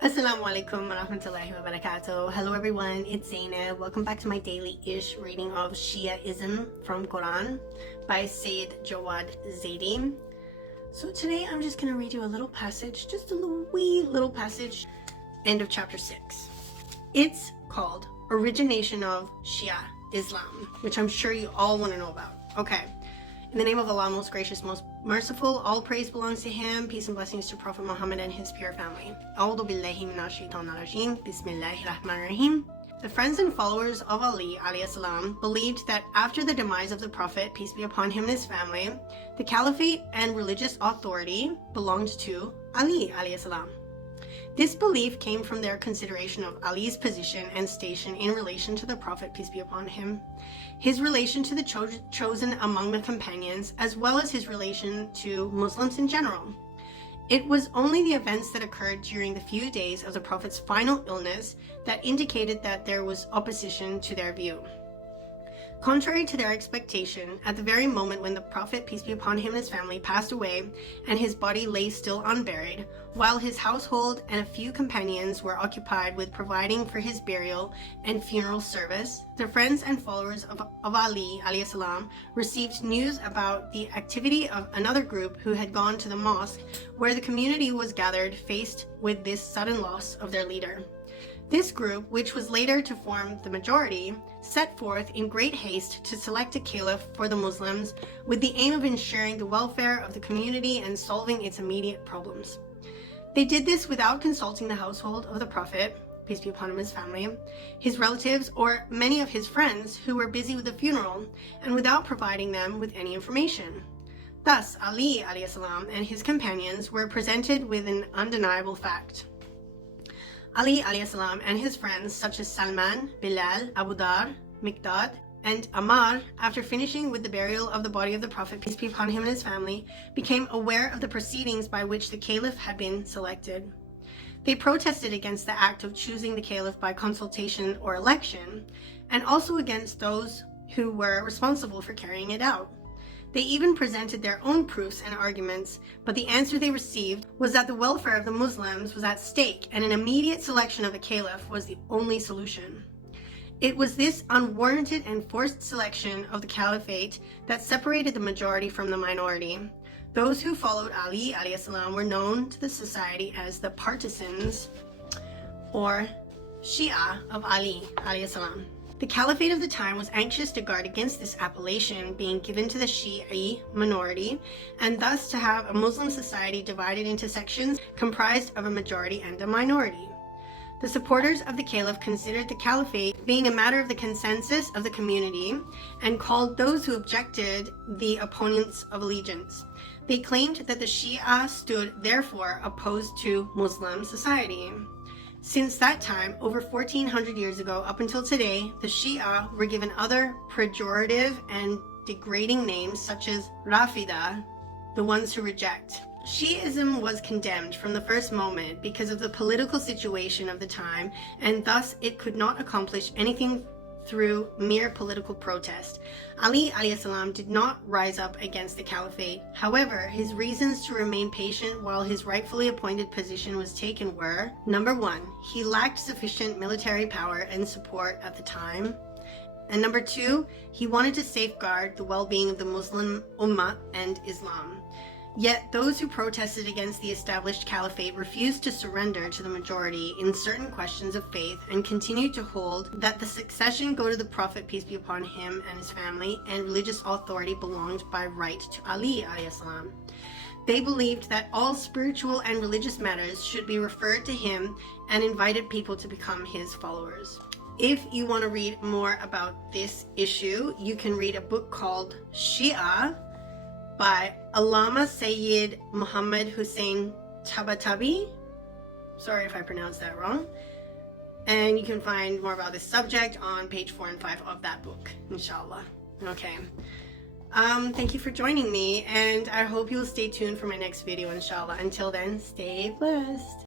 Assalamu alaikum wa rahmatullahi wa barakatuh. Hello everyone, it's Zainab. Welcome back to my daily-ish reading of Shi'ism from Quran by Sayyid Jawad Zaidi. So today I'm just going to read you a little passage, just a wee little passage, end of chapter 6. It's called Origin of Shia Islam, which I'm sure you all want to know about. Okay. In the name of Allah, most gracious, most merciful, all praise belongs to Him. Peace and blessings to Prophet Muhammad and his pure family. A'udhu billahi minash shaitanir rajim. Bismillahir rahmanir rahim. The friends and followers of Ali alayhi salam believed that after the demise of the Prophet, peace be upon him and his family, the caliphate and religious authority belonged to Ali alayhi salam. This belief came from their consideration of Ali's position and station in relation to the Prophet, peace be upon him, his relation to the chosen among the companions, as well as his relation to Muslims in general. It was only the events that occurred during the few days of the Prophet's final illness that indicated that there was opposition to their view. Contrary to their expectation, at the very moment when the Prophet, peace be upon him and his family, passed away and his body lay still unburied, while his household and a few companions were occupied with providing for his burial and funeral service, the friends and followers of Ali alayhi salam received news about the activity of another group who had gone to the mosque where the community was gathered, faced with this sudden loss of their leader. This group, which was later to form the majority, set forth in great haste to select a caliph for the Muslims with the aim of ensuring the welfare of the community and solving its immediate problems. They did this without consulting the household of the Prophet, peace be upon him and his family, his relatives, or many of his friends who were busy with the funeral, and without providing them with any information. Thus, Ali alayhi salam and his companions were presented with an undeniable fact. Ali alayhi salam and his friends such as Salman, Bilal, Abu Dhar, Miqdad, and Ammar, after finishing with the burial of the body of the Prophet, peace be upon him and his family, became aware of the proceedings by which the caliph had been selected. They protested against the act of choosing the caliph by consultation or election, and also against those who were responsible for carrying it out. They even presented their own proofs and arguments, but the answer they received was that the welfare of the Muslims was at stake and an immediate selection of a caliph was the only solution. It was this unwarranted and forced selection of the caliphate that separated the majority from the minority. Those who followed Ali alayhi salam were known to the society as the partisans or Shia of Ali alayhi salam. The caliphate of the time was anxious to guard against this appellation being given to the Shi'i minority, and thus to have a Muslim society divided into sections comprised of a majority and a minority. The supporters of the caliph considered the caliphate being a matter of the consensus of the community and called those who objected the opponents of allegiance. They claimed that the Shia stood therefore opposed to Muslim society. Since that time, over 1400 years ago up until today, the Shia were given other pejorative and degrading names such as Rafida, the ones who reject. Shi'ism was condemned from the first moment because of the political situation of the time, and thus it could not accomplish anything through mere political protest. Ali alayhi salam did not rise up against the caliphate. However, his reasons to remain patient while his rightfully appointed position was taken were: number one, he lacked sufficient military power and support at the time, and number two, he wanted to safeguard the well-being of the Muslim Ummah and Islam. Yet those who protested against the established caliphate refused to surrender to the majority in certain questions of faith and continued to hold that the succession go to the Prophet, peace be upon him and his family, and religious authority belonged by right to Ali alayhi salam. They believed that all spiritual and religious matters should be referred to him and invited people to become his followers. If you want to read more about this issue, you can read a book called Shia by Allama Sayyid Muhammad Hussein Tabatabai. Sorry if I pronounced that wrong. And you can find more about this subject on page 4 and 5 of that book, inshallah. Okay. Thank you for joining me, and I hope you will stay tuned for my next video, inshallah. Until then, stay blessed.